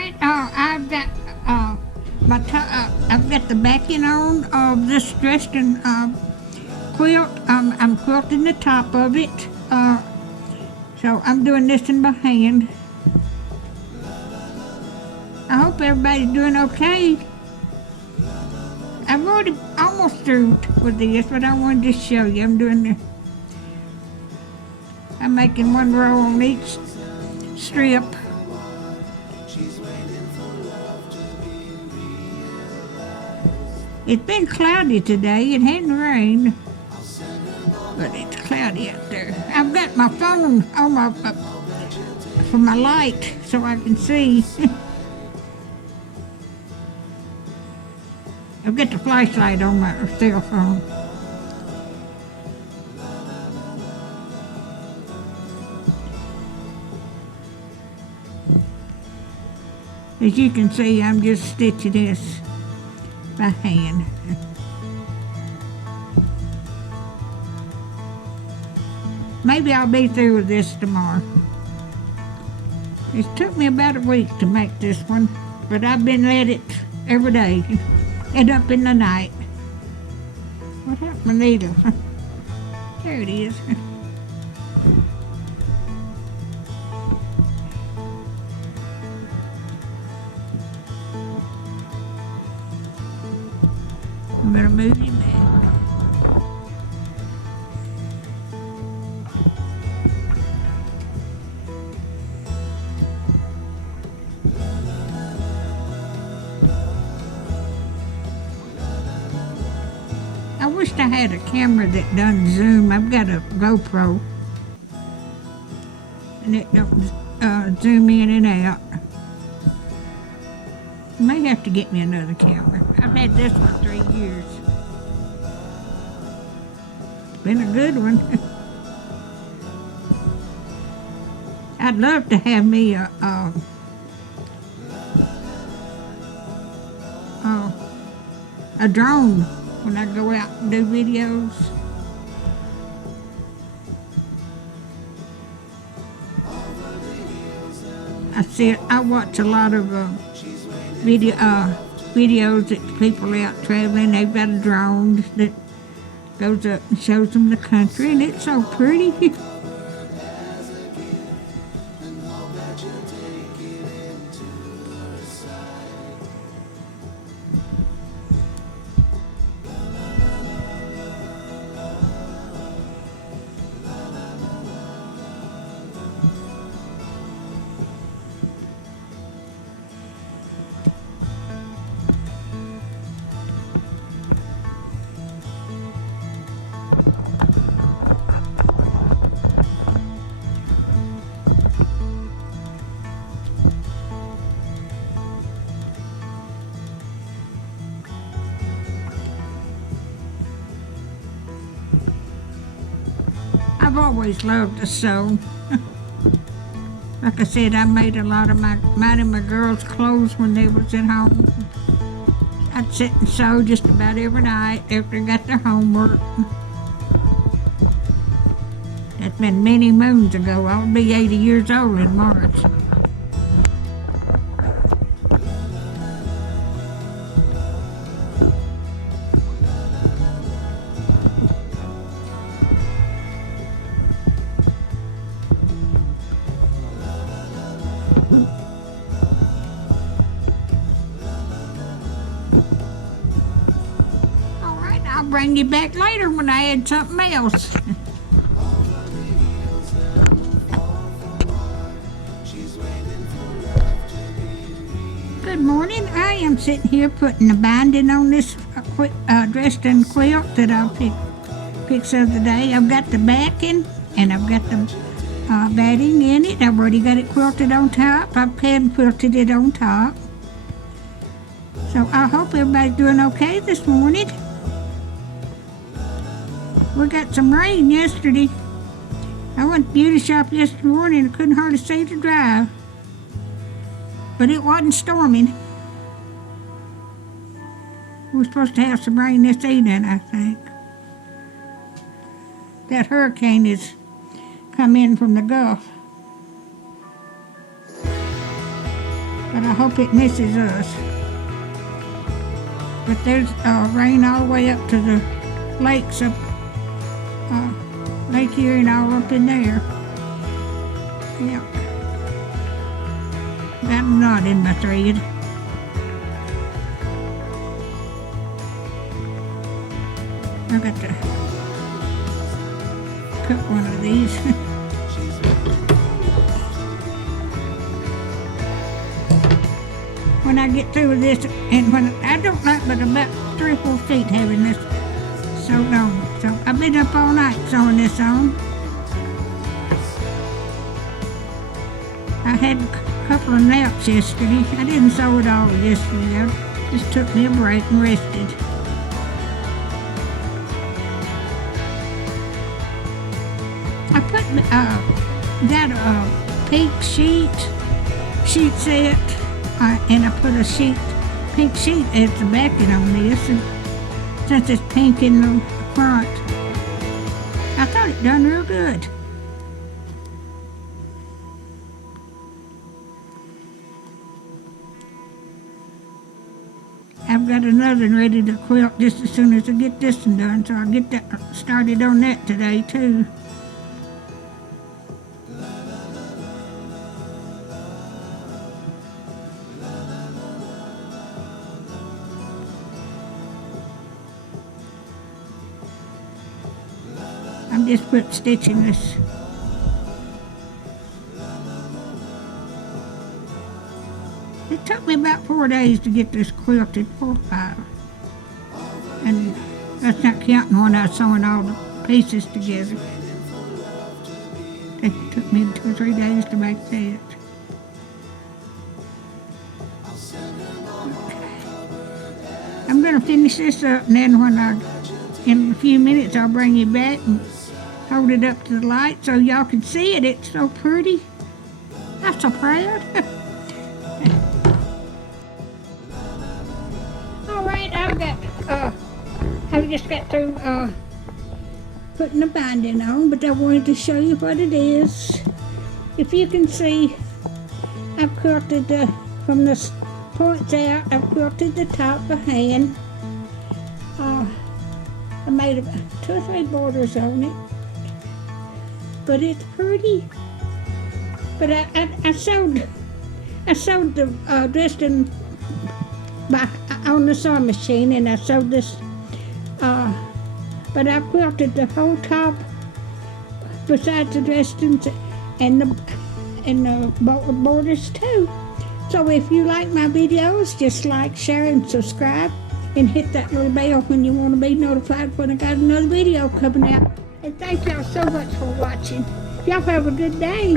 right, I've got the backing on of this Dresden quilt. I'm quilting the top of it. So I'm doing this in my hand. I hope everybody's doing okay. I'm already almost through with this, but I wanted to show you. I'm making one row on each strip. It's been cloudy today. It hadn't rained, but it's cloudy out there. I've got my phone on for my light so I can see. I've got the flashlight on my cell phone. As you can see, I'm just stitching this by hand. Maybe I'll be through with this tomorrow. It took me about a week to make this one, but I've been at it every day and up in the night. What happened to my needle? There it is. I'm gonna move him back. I wished I had a camera that done zoom. I've got a GoPro, and it don't zoom in and out. I may have to get me another camera. I've had this one 3 years. It's been a good one. I'd love to have me a drone when I go out and do videos. I watch a lot of videos that people out traveling. They've got a drone that goes up and shows them the country, and it's so pretty. I've always loved to sew. Like I said, I made a lot of mine and my girls' clothes when they was at home. I'd sit and sew just about every night after I got their homework. That's been many moons ago. I'll be 80 years old in March. I'll bring you back later when I add something else. Good morning. I am sitting here putting a binding on this Dresden quilt that I picked the other day. I've got the backing and I've got the batting in it. I've already got it quilted on top. I've hand quilted it on top. So I hope everybody's doing okay this morning. We got some rain yesterday. I went to the beauty shop yesterday morning and couldn't hardly see to drive. But it wasn't storming. We're supposed to have some rain this evening, I think. That hurricane has come in from the Gulf. but I hope it misses us. But there's rain all the way up to the lakes up, Lake Erie and all up in there. Yep. Got a knot in my thread. I got to cut one of these. When I get through with this, and when I don't like but about 3 or 4 feet having this sewed on. So I've been up all night sewing this on. I had a couple of naps yesterday. I didn't sew it all yesterday. I just took me a break and rested. I put got a pink sheet set, and I put a pink sheet as the backing on this, and since it's pink in the front, I thought it done real good. I've got another one ready to quilt just as soon as I get this one done, so I'll get that started on that today too. I'm just stitching this. It took me about 4 days to get this quilted, 4 or 5. And that's not counting when I was sewing all the pieces together. It took me 2 or 3 days to make that. I'm going to finish this up, and then in a few minutes I'll bring you back and hold it up to the light so y'all can see it. It's so pretty. I'm so proud. All right, I've just got through putting the binding on, but I wanted to show you what it is. If you can see, I've quilted from the points out, I've quilted the top by hand. I made 2 or 3 borders on it, but it's pretty. But I sewed the Dresden on the sewing machine, and I sewed this. But I quilted the whole top, besides the Dresden's and the borders too. So if you like my videos, just like, share, and subscribe, and hit that little bell when you want to be notified when I got another video coming out. And thank y'all so much for watching. Y'all have a good day.